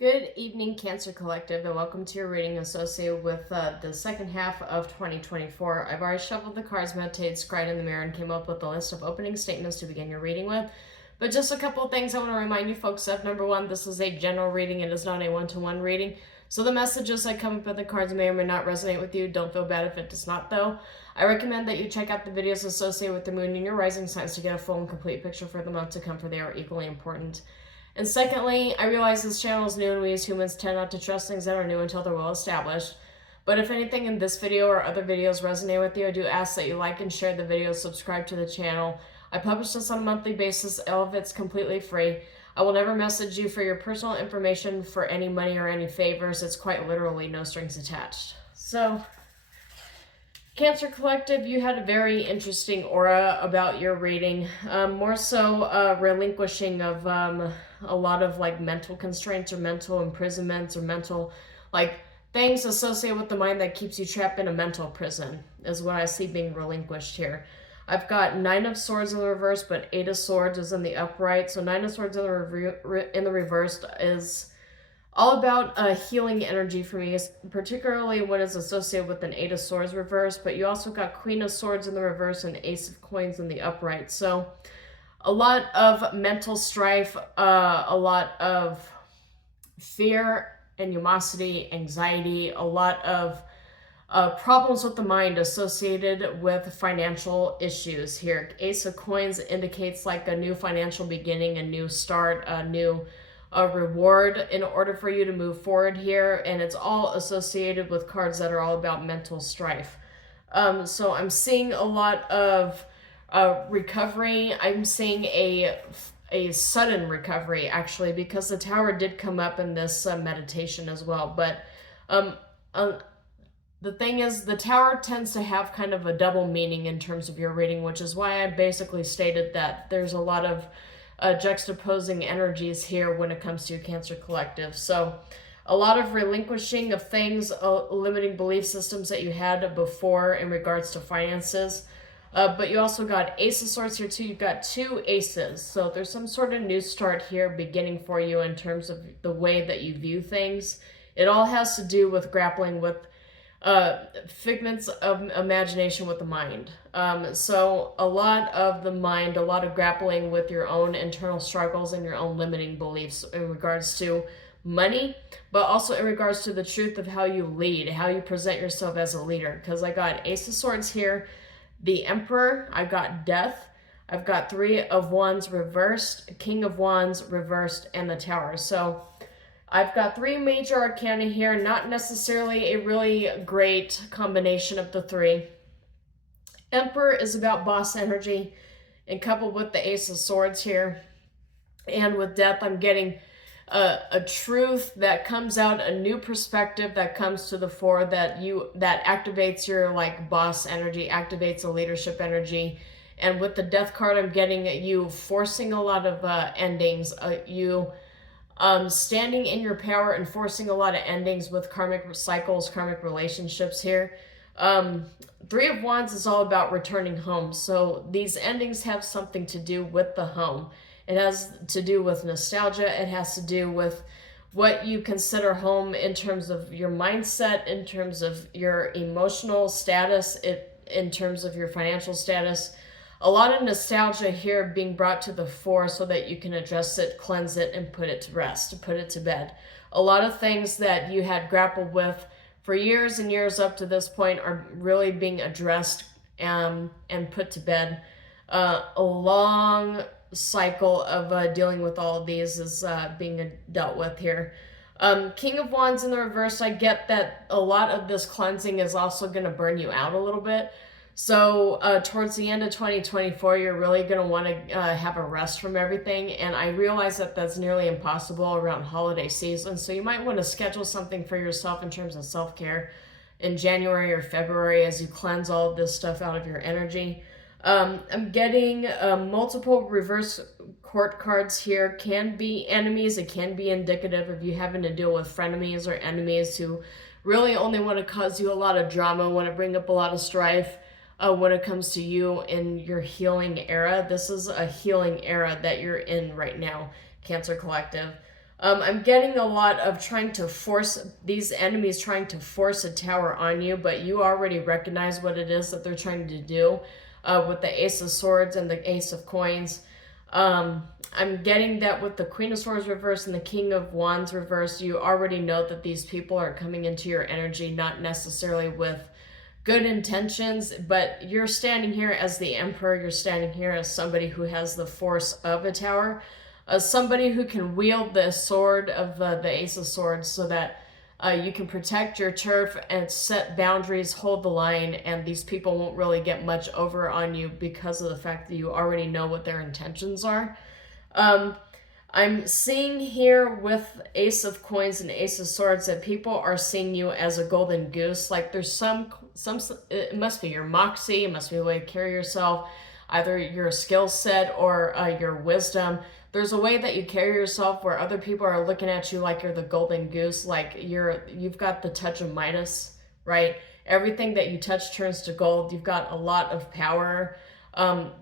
Good evening, Cancer Collective, and welcome to your reading associated with the second half of 2024. I've already shuffled the cards, meditated, scried in the mirror, and came up with a list of opening statements to begin your reading with. But just a couple of things I want to remind you folks of. Number one, this is a general reading. It is not a one-to-one reading. So the messages that come up in the cards may or may not resonate with you. Don't feel bad if it does not, though. I recommend that you check out the videos associated with the moon and your rising signs to get a full and complete picture for the month to come, for they are equally important. And secondly, I realize this channel is new and we as humans tend not to trust things that are new until they're well established. But if anything in this video or other videos resonate with you, I do ask that you like and share the video, subscribe to the channel. I publish this on a monthly basis. All of it's completely free. I will never message you for your personal information for any money or any favors. It's quite literally no strings attached. So, Cancer Collective, you had a very interesting aura about your reading. More so relinquishing of a lot of like mental constraints or mental imprisonments or mental like things associated with the mind that keeps you trapped in a mental prison is what I see being relinquished here. I've got Nine of Swords in the reverse, but Eight of Swords is in the upright. So Nine of Swords in the reversed is all about healing energy for me, particularly when it's associated with an Eight of Swords reverse, but you also got Queen of Swords in the reverse and Ace of Coins in the upright. So a lot of mental strife, a lot of fear, animosity, anxiety, a lot of problems with the mind associated with financial issues here. Ace of Coins indicates like a new financial beginning, a new start, a new reward in order for you to move forward here, and it's all associated with cards that are all about mental strife. So I'm seeing a lot of recovery. I'm seeing a sudden recovery, actually, because the Tower did come up in this meditation as well. But the thing is, the Tower tends to have kind of a double meaning in terms of your reading, which is why I basically stated that there's a lot of juxtaposing energies here when it comes to your Cancer Collective. So a lot of relinquishing of things, limiting belief systems that you had before in regards to finances. But you also got Ace of Swords here too. You've got two aces. So there's some sort of new start here beginning for you in terms of the way that you view things. It all has to do with grappling with figments of imagination with the mind. So a lot of the mind, a lot of grappling with your own internal struggles and your own limiting beliefs in regards to money, but also in regards to the truth of how you lead, how you present yourself as a leader. Because I got Ace of Swords here, the Emperor, I got Death, I've got Three of Wands reversed, King of Wands reversed, and the Tower. So I've got three major arcana here, not necessarily a really great combination of the three. Emperor is about boss energy, and coupled with the Ace of Swords here, and with Death, I'm getting a truth that comes out, a new perspective that comes to the fore that activates your like boss energy, activates a leadership energy. And with the Death card, I'm getting you forcing a lot of endings, you standing in your power and forcing a lot of endings with karmic cycles, karmic relationships here. Three of Wands is all about returning home. So these endings have something to do with the home. It has to do with nostalgia. It has to do with what you consider home in terms of your mindset, in terms of your emotional status, in terms of your financial status. A lot of nostalgia here being brought to the fore so that you can address it, cleanse it, and put it to rest, put it to bed. A lot of things that you had grappled with for years and years up to this point are really being addressed and put to bed. A long cycle of dealing with all of these is being dealt with here. King of Wands in the reverse, I get that a lot of this cleansing is also going to burn you out a little bit. So towards the end of 2024, you're really going to want to have a rest from everything. And I realize that that's nearly impossible around holiday season. So you might want to schedule something for yourself in terms of self-care in January or February as you cleanse all of this stuff out of your energy. I'm getting multiple reverse court cards here. Can be enemies. It can be indicative of you having to deal with frenemies or enemies who really only want to cause you a lot of drama, want to bring up a lot of strife. When it comes to you in your healing era. This is a healing era that you're in right now, Cancer Collective. I'm getting a lot of trying to force, these enemies trying to force a tower on you, but you already recognize what it is that they're trying to do with the Ace of Swords and the Ace of Coins. I'm getting that with the Queen of Swords reverse and the King of Wands reverse, you already know that these people are coming into your energy, not necessarily with good intentions, but you're standing here as the Emperor, you're standing here as somebody who has the force of a tower, somebody who can wield the sword of the Ace of Swords so that you can protect your turf and set boundaries, hold the line, and these people won't really get much over on you because of the fact that you already know what their intentions are. I'm seeing here with Ace of Coins and Ace of Swords that people are seeing you as a golden goose. Like there's some, it must be your moxie, it must be the way to carry yourself, either your skill set or your wisdom. There's a way that you carry yourself where other people are looking at you like you're the golden goose, like you've got the touch of Midas, right? Everything that you touch turns to gold. You've got a lot of power.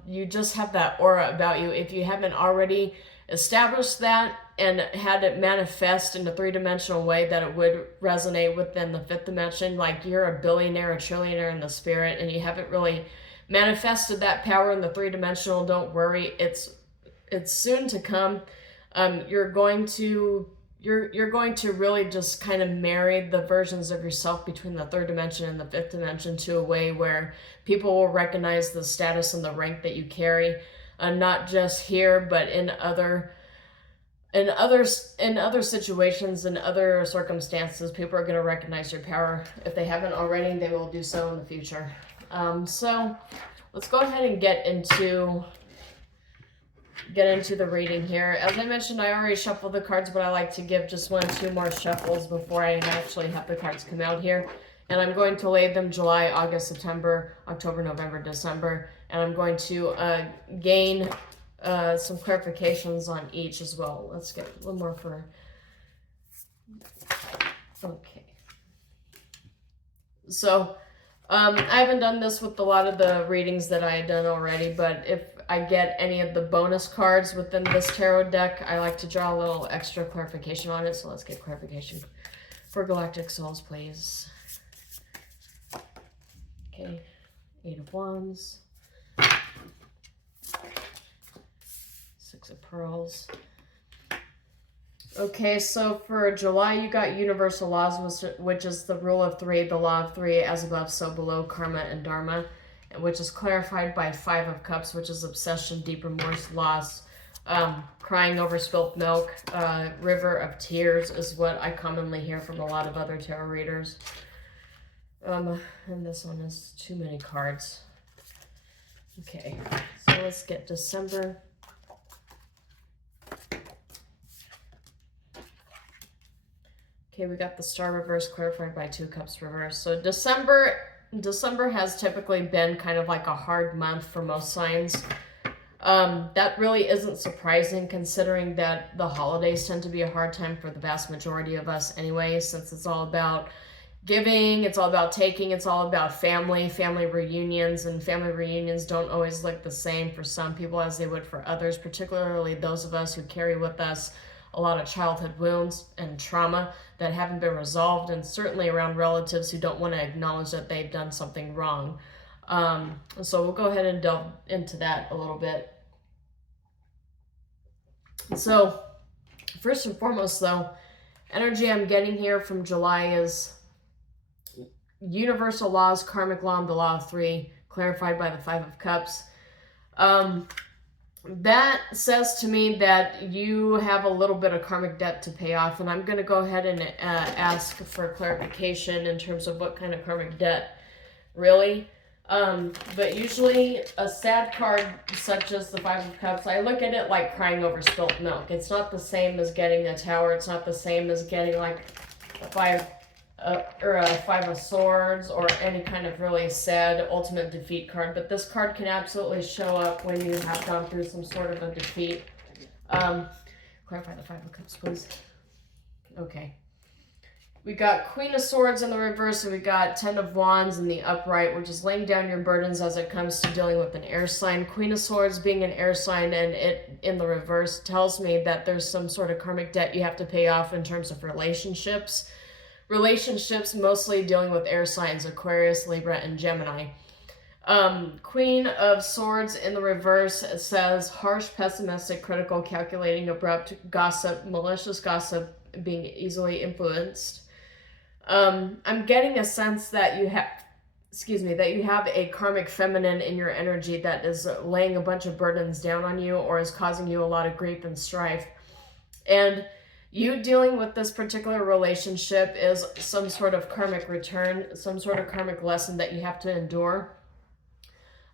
You just have that aura about you. If you haven't already established that and had it manifest in a three-dimensional way that it would resonate within the fifth dimension, like you're a billionaire, a trillionaire in the spirit, and you haven't really manifested that power in the three-dimensional, don't worry, it's soon to come. You're going to really just kind of marry the versions of yourself between the third dimension and the fifth dimension to a way where people will recognize the status and the rank that you carry, not just here, but in other situations, in other circumstances. People are going to recognize your power. If they haven't already, they will do so in the future. So let's go ahead and get into the reading here. As I mentioned, I already shuffled the cards, but I like to give just 1 or 2 more shuffles before I actually have the cards come out here. And I'm going to lay them July, August, September, October, November, December. And I'm going to gain some clarifications on each as well. Let's get one more for... Okay. So, I haven't done this with a lot of the readings that I had done already, but if I get any of the bonus cards within this tarot deck, I like to draw a little extra clarification on it. So let's get clarification for Galactic Souls, please. Okay, 8 of Wands, 6 of Pearls. Okay, so for July, you got universal laws, which is the rule of 3, the law of 3, as above, so below, karma and dharma, which is clarified by 5 of Cups, which is obsession, deep remorse, loss, crying over spilt milk, river of tears is what I commonly hear from a lot of other tarot readers. And this one is too many cards. Okay, so let's get December. Okay, we got the Star reverse clarified by 2 Cups reverse. So December has typically been kind of like a hard month for most signs. That really isn't surprising considering that the holidays tend to be a hard time for the vast majority of us anyway, since it's all about giving, it's all about taking, it's all about family reunions, and family reunions don't always look the same for some people as they would for others, particularly those of us who carry with us a lot of childhood wounds and trauma that haven't been resolved, and certainly around relatives who don't want to acknowledge that they've done something wrong. So we'll go ahead and delve into that a little bit. So first and foremost though, energy I'm getting here from July is universal laws, karmic law, and the law of 3, clarified by the 5 of Cups. That says to me that you have a little bit of karmic debt to pay off, and I'm going to go ahead and ask for clarification in terms of what kind of karmic debt, really. But usually a sad card such as the 5 of Cups, I look at it like crying over spilt milk. It's not the same as getting a tower. It's not the same as getting like a 5 of Swords or any kind of really sad ultimate defeat card. But this card can absolutely show up when you have gone through some sort of a defeat. Clarify the 5 of Cups, please. Okay. We got Queen of Swords in the reverse, and we got Ten of Wands in the upright, which is laying down your burdens as it comes to dealing with an air sign. Queen of Swords being an air sign and it in the reverse tells me that there's some sort of karmic debt you have to pay off in terms of relationships. Relationships mostly dealing with air signs, Aquarius, Libra, and Gemini. Queen of Swords in the reverse says harsh, pessimistic, critical, calculating, abrupt, gossip, malicious gossip, being easily influenced. I'm getting a sense that you have a karmic feminine in your energy that is laying a bunch of burdens down on you or is causing you a lot of grief and strife. And you dealing with this particular relationship is some sort of karmic return, some sort of karmic lesson that you have to endure.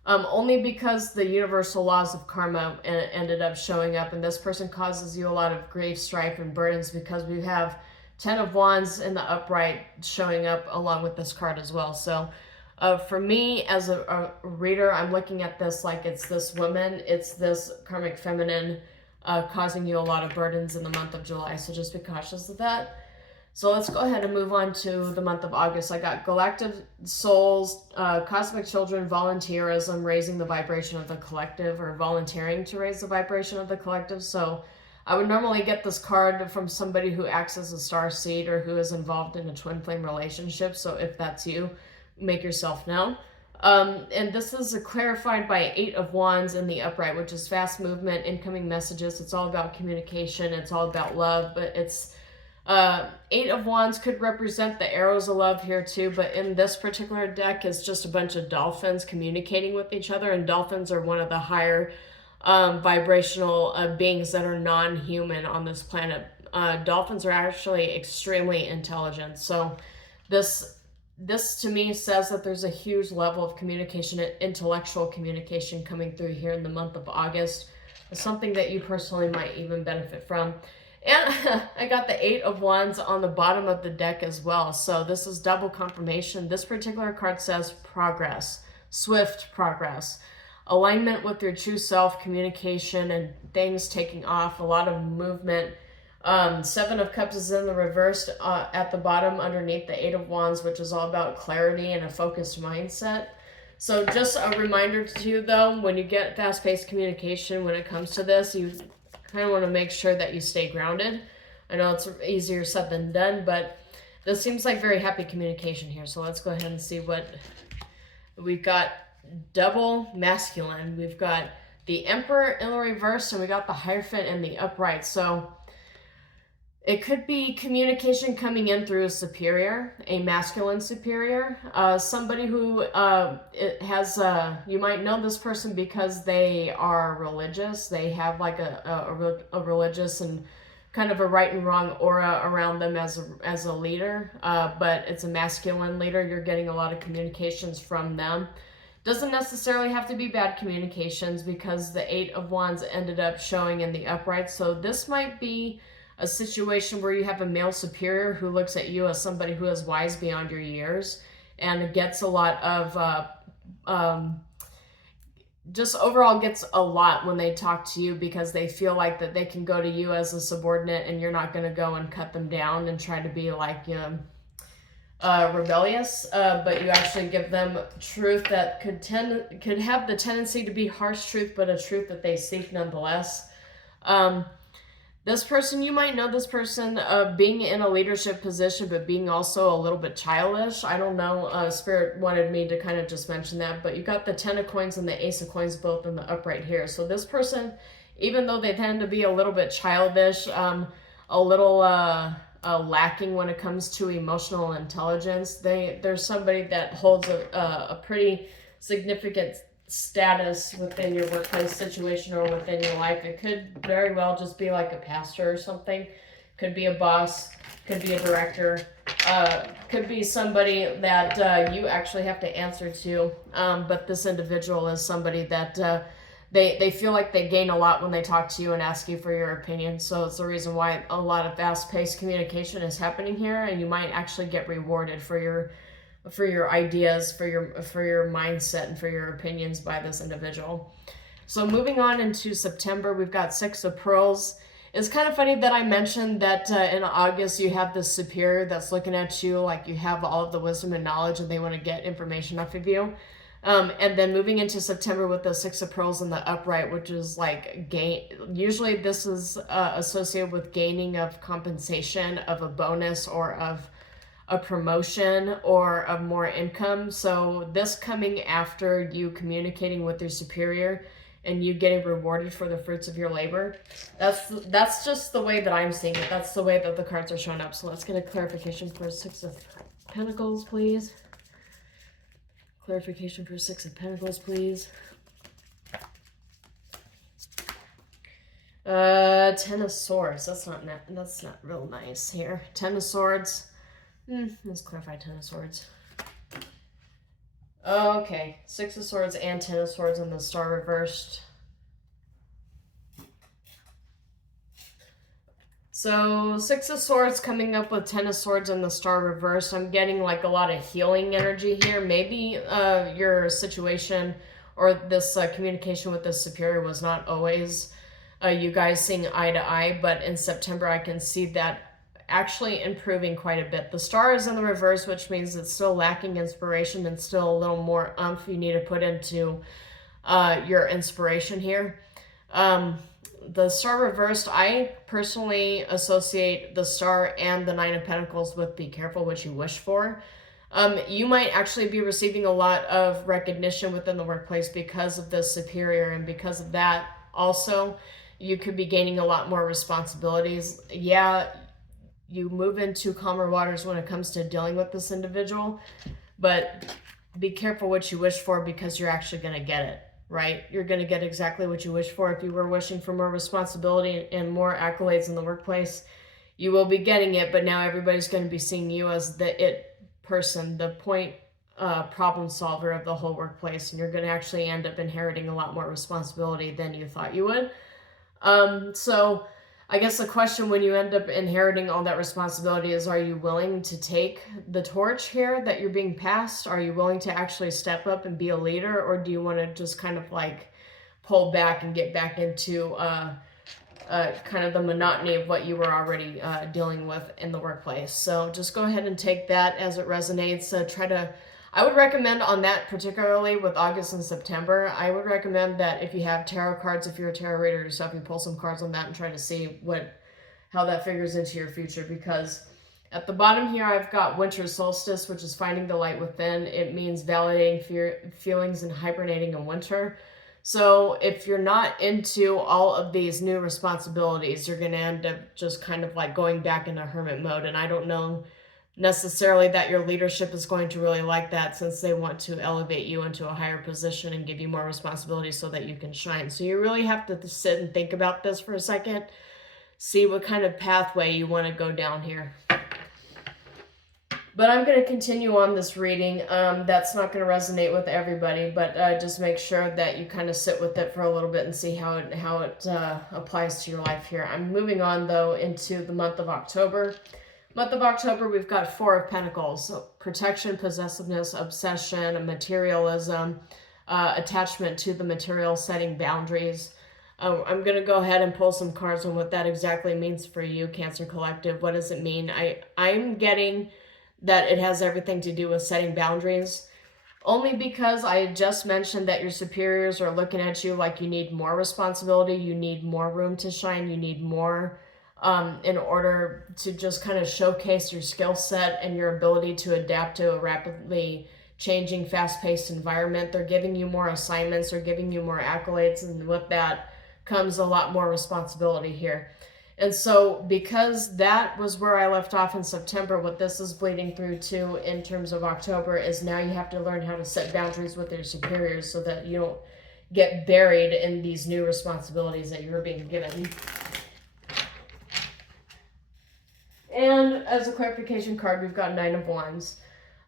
Only because the universal laws of karma ended up showing up, and this person causes you a lot of grief, strife, and burdens because we have Ten of Wands in the upright showing up along with this card as well. So for me as a reader, I'm looking at this like it's this woman, it's this karmic feminine causing you a lot of burdens in the month of July. So just be cautious of that. So let's go ahead and move on to the month of August. I got galactic souls, cosmic children, volunteerism, raising the vibration of the collective, or volunteering to raise the vibration of the collective. So I would normally get this card from somebody who acts as a star seed or who is involved in a twin flame relationship. So if that's you, make yourself known. And this is clarified by Eight of Wands in the upright, which is fast movement, incoming messages. It's all about communication. It's all about love, but it's Eight of Wands could represent the arrows of love here too, but in this particular deck is just a bunch of dolphins communicating with each other, and dolphins are one of the higher vibrational beings that are non-human on this planet. Dolphins are actually extremely intelligent. So this to me says that there's a huge level of communication, intellectual communication coming through here in the month of August. It's something that you personally might even benefit from. And I got the Eight of Wands on the bottom of the deck as well. So this is double confirmation. This particular card says progress, swift progress. Alignment with your true self, communication, and things taking off, a lot of movement. Seven of Cups is in the reverse at the bottom underneath the Eight of Wands, which is all about clarity and a focused mindset. So just a reminder to you though, when you get fast-paced communication, when it comes to this, you kind of want to make sure that you stay grounded. I know it's easier said than done, but this seems like very happy communication here. So let's go ahead and see what we've got. Double masculine. We've got the Emperor in the reverse, and we got the Hierophant in the upright. So it could be communication coming in through a superior, a masculine superior, somebody who you might know this person because they are religious. They have like a religious and kind of a right and wrong aura around them as a leader, but it's a masculine leader. You're getting a lot of communications from them. Doesn't necessarily have to be bad communications because the Eight of Wands ended up showing in the upright. So this might be a situation where you have a male superior who looks at you as somebody who is wise beyond your years and gets a lot of, just overall gets a lot when they talk to you because they feel like that they can go to you as a subordinate and you're not going to go and cut them down and try to be like, you know, rebellious, but you actually give them truth that could have the tendency to be harsh truth, but a truth that they seek nonetheless. This person, you might know this person being in a leadership position, but being also a little bit childish. I don't know. Spirit wanted me to kind of just mention that, but you got the Ten of Coins and the Ace of Coins both in the upright here. So this person, even though they tend to be a little bit childish, a little lacking when it comes to emotional intelligence, there's somebody that holds a pretty significant status within your workplace situation or within your life. It could very well just be like a pastor or something. Could be a boss, could be a director, could be somebody that you actually have to answer to. But this individual is somebody that they feel like they gain a lot when they talk to you and ask you for your opinion. So it's the reason why a lot of fast-paced communication is happening here, and you might actually get rewarded for your ideas, for your mindset, and for your opinions by this individual. So moving on into September, we've got Six of Pearls It's kind of funny that I mentioned that in August you have this superior that's looking at you like you have all of the wisdom and knowledge and they want to get information off of you. And then moving into September with the Six of Pearls in the upright, which is like gain. Usually this is associated with gaining of compensation, of a bonus, or of a promotion, or of more income. So this coming after you communicating with your superior and you getting rewarded for the fruits of your labor. That's just the way that I'm seeing it. That's the way that the cards are showing up. So let's get a clarification for Six of Pentacles, please. Clarification for Six of Pentacles, please. Ten of Swords. That's not real nice here. Ten of Swords. Let's clarify Ten of Swords. Okay, Six of Swords and Ten of Swords and the Star reversed. So Six of Swords coming up with Ten of Swords and the Star reversed. I'm getting like a lot of healing energy here. Maybe your situation or this communication with the superior was not always you guys seeing eye to eye, but in September I can see that actually improving quite a bit. The Star is in the reverse, which means it's still lacking inspiration and still a little more oomph you need to put into your inspiration here. The Star reversed, I personally associate the Star and the Nine of Pentacles with be careful what you wish for. You might actually be receiving a lot of recognition within the workplace because of the superior, and because of that also you could be gaining a lot more responsibilities. Yeah, you move into calmer waters when it comes to dealing with this individual, but be careful what you wish for, because you're actually going to get it. Right? You're going to get exactly what you wish for. If you were wishing for more responsibility and more accolades in the workplace, you will be getting it, but now everybody's going to be seeing you as the it person, the point problem solver of the whole workplace, and you're going to actually end up inheriting a lot more responsibility than you thought you would. So I guess the question when you end up inheriting all that responsibility is, are you willing to take the torch here that you're being passed? Are you willing to actually step up and be a leader? Or do you want to just kind of like pull back and get back into kind of the monotony of what you were already dealing with in the workplace? So just go ahead and take that as it resonates. I would recommend on that, particularly with August and September, I would recommend that if you have tarot cards, if you're a tarot reader yourself, you pull some cards on that and try to see how that figures into your future. Because at the bottom here, I've got Winter Solstice, which is finding the light within. It means validating feelings and hibernating in winter. So if you're not into all of these new responsibilities, you're going to end up just kind of like going back into hermit mode. And I don't know necessarily that your leadership is going to really like that, since they want to elevate you into a higher position and give you more responsibility so that you can shine. So you really have to sit and think about this for a second, see what kind of pathway you want to go down here. But I'm going to continue on this reading. That's not going to resonate with everybody, but just make sure that you kind of sit with it for a little bit and see how it applies to your life here. I'm moving on though into the month of October. Month of October, we've got Four of Pentacles. So protection, possessiveness, obsession, materialism, attachment to the material, setting boundaries. I'm going to go ahead and pull some cards on what that exactly means for you, Cancer Collective. What does it mean? I'm getting that it has everything to do with setting boundaries, only because I just mentioned that your superiors are looking at you like you need more responsibility, you need more room to shine, you need more in order to just kind of showcase your skill set and your ability to adapt to a rapidly changing, fast-paced environment. They're giving you more assignments, they're giving you more accolades, and with that comes a lot more responsibility here. And so because that was where I left off in September, what this is bleeding through to in terms of October is now you have to learn how to set boundaries with your superiors so that you don't get buried in these new responsibilities that you're being given. And as a clarification card, we've got Nine of Wands.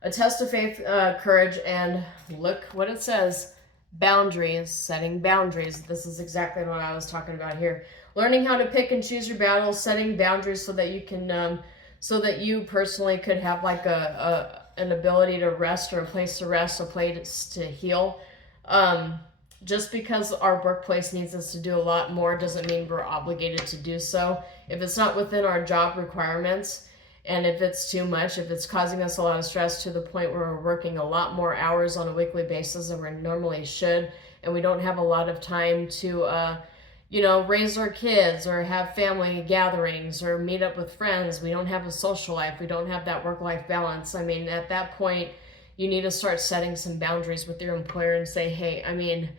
A test of faith, courage, and look what it says. Boundaries, setting boundaries. This is exactly what I was talking about here. Learning how to pick and choose your battles, setting boundaries so that you can, so that you personally could have like an ability to rest, or a place to rest, a place to heal. just because our workplace needs us to do a lot more doesn't mean we're obligated to do so. If it's not within our job requirements, and if it's too much, if it's causing us a lot of stress to the point where we're working a lot more hours on a weekly basis than we normally should, and we don't have a lot of time to, raise our kids or have family gatherings or meet up with friends, we don't have a social life, we don't have that work-life balance. I mean, at that point, you need to start setting some boundaries with your employer and say, hey, I mean,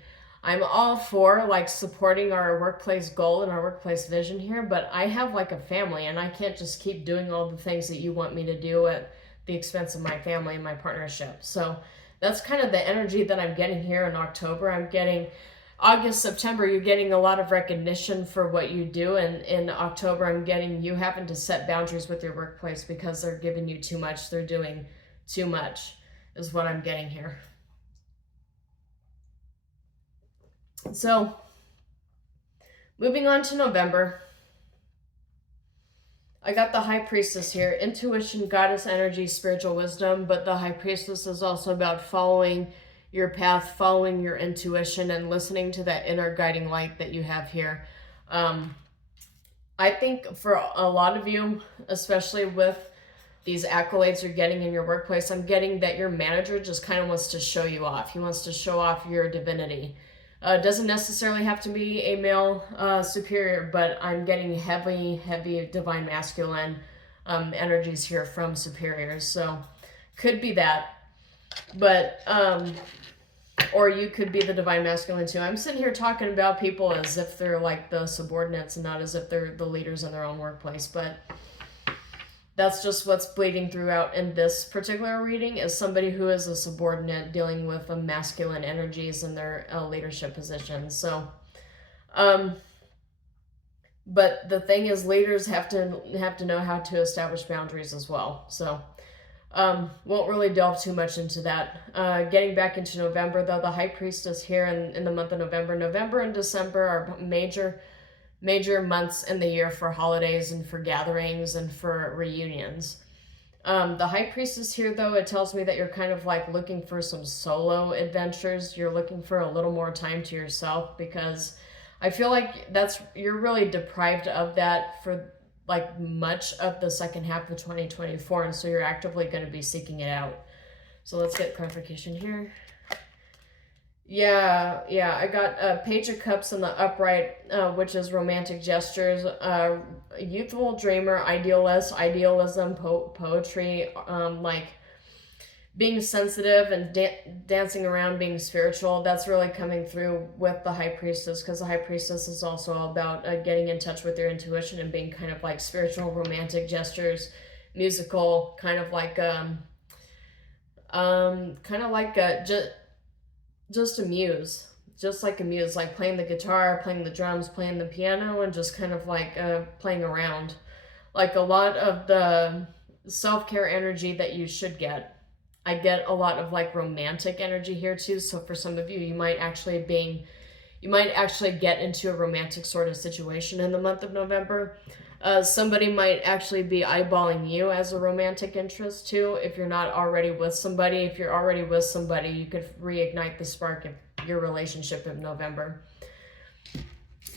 I'm all for like supporting our workplace goal and our workplace vision here, but I have like a family and I can't just keep doing all the things that you want me to do at the expense of my family and my partnership. So that's kind of the energy that I'm getting here in October. I'm getting August, September, you're getting a lot of recognition for what you do. And in October, I'm getting you having to set boundaries with your workplace because they're giving you too much. They're doing too much is what I'm getting here. So moving on to November, I got the High Priestess here. Intuition, goddess energy, spiritual wisdom, but the High Priestess is also about following your path, following your intuition, and listening to that inner guiding light that you have here. I think for a lot of you, especially with these accolades you're getting in your workplace, I'm getting that your manager just kind of wants to show you off. He wants to show off your divinity. Doesn't necessarily have to be a male superior, but I'm getting heavy divine masculine energies here from superiors. So could be that, but or you could be the divine masculine too. I'm sitting here talking about people as if they're like the subordinates and not as if they're the leaders in their own workplace, but that's just what's bleeding throughout in this particular reading, is somebody who is a subordinate dealing with the masculine energies in their leadership positions. So, but the thing is, leaders have to know how to establish boundaries as well. So, won't really delve too much into that. Getting back into November, though, the High Priestess here in the month of November. November and December are major months in the year for holidays and for gatherings and for reunions. The High Priestess here, though, it tells me that you're kind of like looking for some solo adventures. You're looking for a little more time to yourself, because I feel like you're really deprived of that for like much of the second half of 2024, and so you're actively going to be seeking it out. So let's get clarification here. Yeah, I got a Page of Cups in the upright, which is romantic gestures, youthful dreamer, idealist, idealism, poetry, like being sensitive and dancing around, being spiritual. That's really coming through with the High Priestess, because the High Priestess is also all about getting in touch with your intuition and being kind of like spiritual, romantic gestures, musical, kind of like just a muse, like playing the guitar, playing the drums, playing the piano, and just kind of like playing around. Like a lot of the self-care energy that you should get. I get a lot of like romantic energy here too. So for some of you, you might actually get into a romantic sort of situation in the month of November. Somebody might actually be eyeballing you as a romantic interest too, if you're not already with somebody. If you're already with somebody, you could reignite the spark of your relationship in November.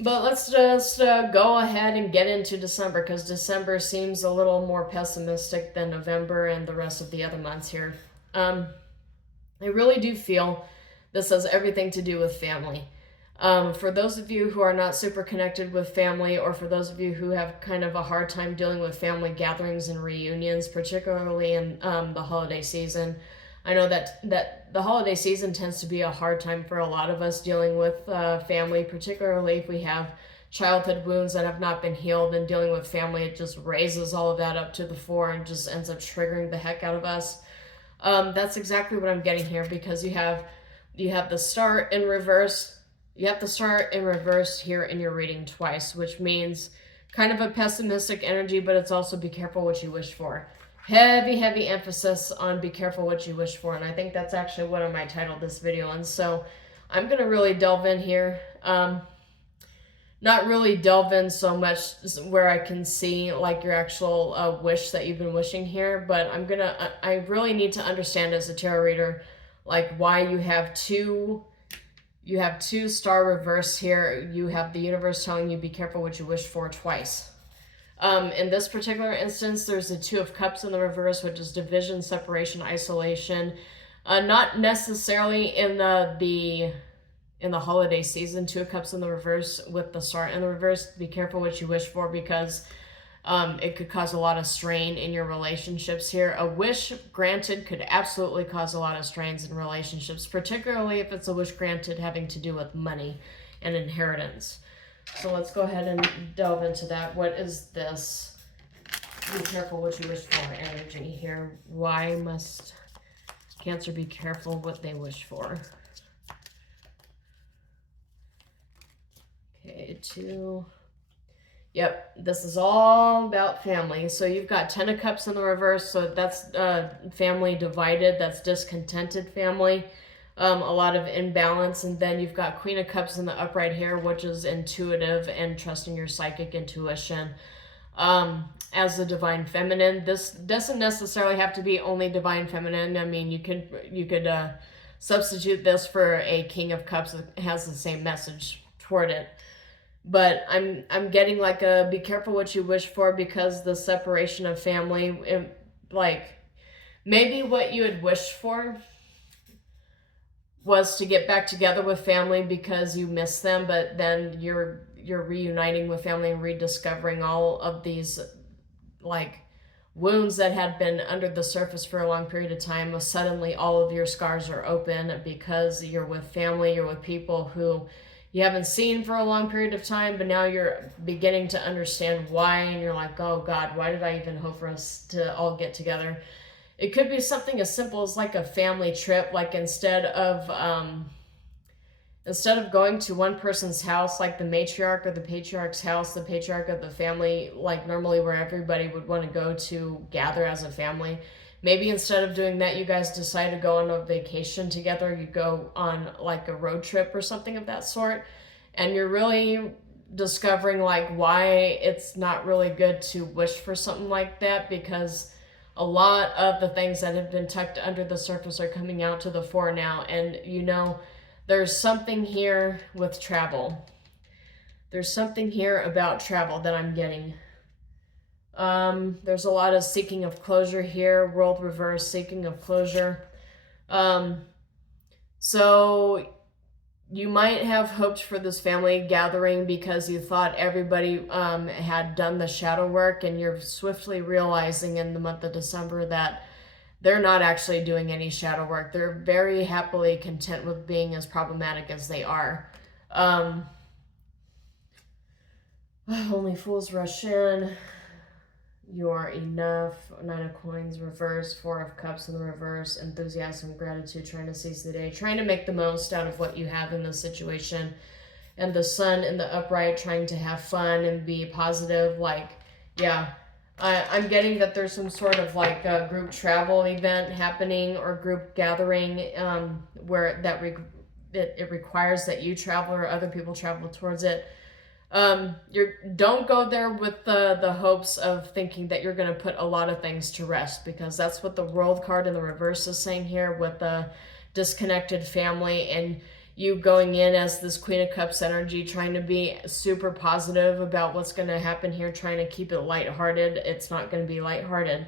But let's just go ahead and get into December, because December seems a little more pessimistic than November and the rest of the other months here. I really do feel this has everything to do with family. For those of you who are not super connected with family, or for those of you who have kind of a hard time dealing with family gatherings and reunions, particularly in the holiday season, I know that the holiday season tends to be a hard time for a lot of us dealing with family, particularly if we have childhood wounds that have not been healed, and dealing with family, it just raises all of that up to the fore and just ends up triggering the heck out of us. That's exactly what I'm getting here, because you have the Star in reverse. You have the Star in reverse here in your reading twice, which means kind of a pessimistic energy, but it's also be careful what you wish for. Heavy emphasis on be careful what you wish for, and I think that's actually what I might title this video. And so I'm going to really delve in here. Not really delve in so much where I can see like your actual wish that you've been wishing here, but I really need to understand as a tarot reader, like why you have two You have 2 star reverse here. You have the universe telling you be careful what you wish for twice. In this particular instance, there's the 2 of Cups in the reverse, which is division, separation, isolation. Not necessarily in the holiday season. 2 of Cups in the reverse with the Star in the reverse. Be careful what you wish for, because it could cause a lot of strain in your relationships here. A wish granted could absolutely cause a lot of strains in relationships, particularly if it's a wish granted having to do with money and inheritance. So let's go ahead and delve into that. What is this? Be careful what you wish for energy here. Why must Cancer be careful what they wish for? Okay, 2. Yep, this is all about family. So you've got 10 of Cups in the reverse, so that's family divided, that's discontented family, a lot of imbalance. And then you've got Queen of Cups in the upright here, which is intuitive and trusting your psychic intuition. As the Divine Feminine, this doesn't necessarily have to be only Divine Feminine. I mean, you could substitute this for a King of Cups that has the same message toward it. But I'm getting like a be careful what you wish for, because the separation of family, like maybe what you had wished for was to get back together with family because you miss them, but then you're reuniting with family and rediscovering all of these like wounds that had been under the surface for a long period of time. Suddenly all of your scars are open because you're with family, you're with people who you haven't seen for a long period of time, but now you're beginning to understand why, and you're like, oh God, why did I even hope for us to all get together? It could be something as simple as like a family trip, like instead of going to one person's house, like the matriarch or the patriarch's house, the patriarch of the family, like normally where everybody would want to go to gather as a family. Maybe instead of doing that, you guys decide to go on a vacation together. You go on like a road trip or something of that sort. And you're really discovering like why it's not really good to wish for something like that, because a lot of the things that have been tucked under the surface are coming out to the fore now. And you know, there's something here with travel. There's something here about travel that I'm getting. There's a lot of seeking of closure here. World reverse, seeking of closure. So you might have hoped for this family gathering because you thought everybody had done the shadow work, and you're swiftly realizing in the month of December that they're not actually doing any shadow work. They're very happily content with being as problematic as they are. Only fools rush in. You are enough. 9 of Coins reverse, 4 of Cups in the reverse, enthusiasm, gratitude, trying to seize the day, trying to make the most out of what you have in this situation. And the Sun in the upright, trying to have fun and be positive. Like, yeah, I'm getting that there's some sort of like a group travel event happening or group gathering where it requires that you travel or other people travel towards it. Don't go there with the hopes of thinking that you're going to put a lot of things to rest, because that's what the World card in the reverse is saying here with the disconnected family, and you going in as this Queen of Cups energy, trying to be super positive about what's going to happen here, trying to keep it lighthearted. It's not going to be lighthearted.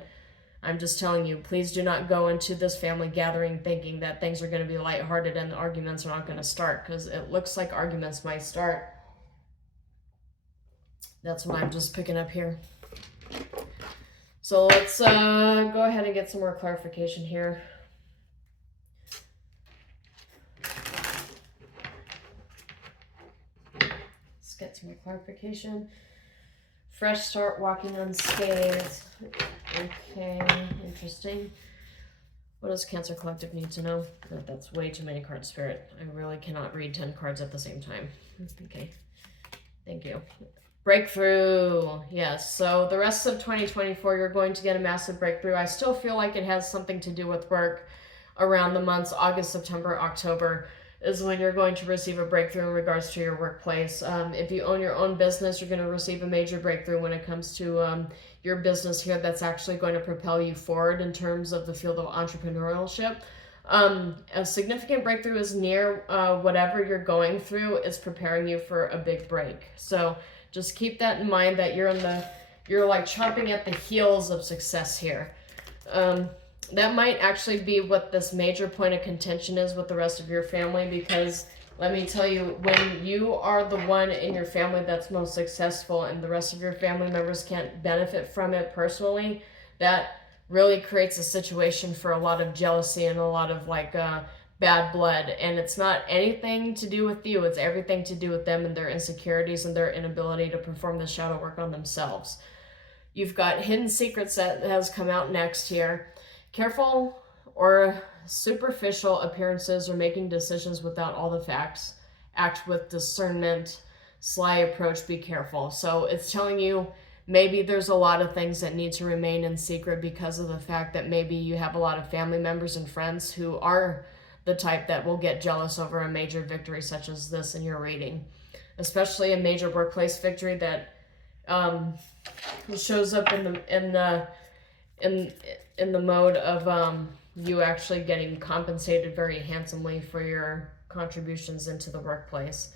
I'm just telling you, please do not go into this family gathering thinking that things are going to be lighthearted and the arguments are not going to start, because it looks like arguments might start. That's what I'm just picking up here. So let's go ahead and get some more clarification here. Let's get some more clarification. Fresh start, walking unscathed. Okay, interesting. What does Cancer Collective need to know? That's way too many cards, Spirit. I really cannot read 10 cards at the same time. Okay, thank you. Breakthrough. Yes, so the rest of 2024, you're going to get a massive breakthrough. I still feel like it has something to do with work. Around the months August, September, October is when you're going to receive a breakthrough in regards to your workplace. If you own your own business, you're going to receive a major breakthrough when it comes to your business here. That's actually going to propel you forward in terms of the field of entrepreneurship. A significant breakthrough is near. Whatever you're going through is preparing you for a big break. So just keep that in mind, that you're like chomping at the heels of success here. That might actually be what this major point of contention is with the rest of your family, because let me tell you, when you are the one in your family that's most successful and the rest of your family members can't benefit from it personally, that really creates a situation for a lot of jealousy and a lot of like bad blood. And it's not anything to do with you, it's everything to do with them and their insecurities and their inability to perform the shadow work on themselves. You've got hidden secrets that has come out next here. Careful or superficial appearances or making decisions without all the facts. Act with discernment, sly approach, be careful. So it's telling you maybe there's a lot of things that need to remain in secret because of the fact that maybe you have a lot of family members and friends who are the type that will get jealous over a major victory such as this in your reading. Especially a major workplace victory that shows up in the mode of you actually getting compensated very handsomely for your contributions into the workplace.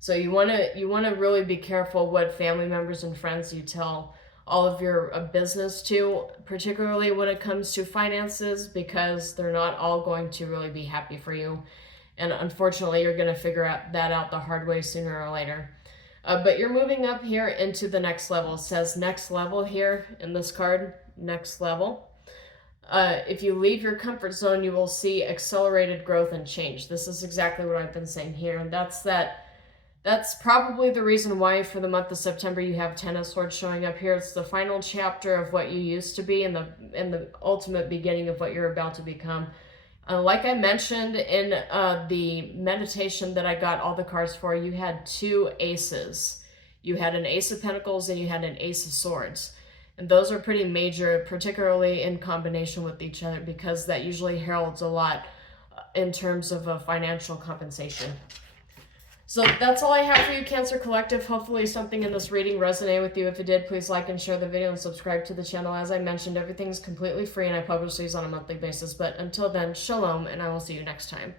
So you want to really be careful what family members and friends you tell all of your business to, particularly when it comes to finances, because they're not all going to really be happy for you. And unfortunately, you're going to figure that out the hard way sooner or later. But you're moving up here into the next level. It says next level here in this card, next level. If you leave your comfort zone, you will see accelerated growth and change. This is exactly what I've been saying here. And that's probably the reason why for the month of September you have Ten of Swords showing up here. It's the final chapter of what you used to be and the ultimate beginning of what you're about to become. Like I mentioned in the meditation that I got all the cards for, you had two aces. You had an Ace of Pentacles and you had an Ace of Swords. And those are pretty major, particularly in combination with each other, because that usually heralds a lot in terms of financial compensation. So that's all I have for you, Cancer Collective. Hopefully something in this reading resonated with you. If it did, please like and share the video and subscribe to the channel. As I mentioned, everything's completely free and I publish these on a monthly basis. But until then, shalom, and I will see you next time.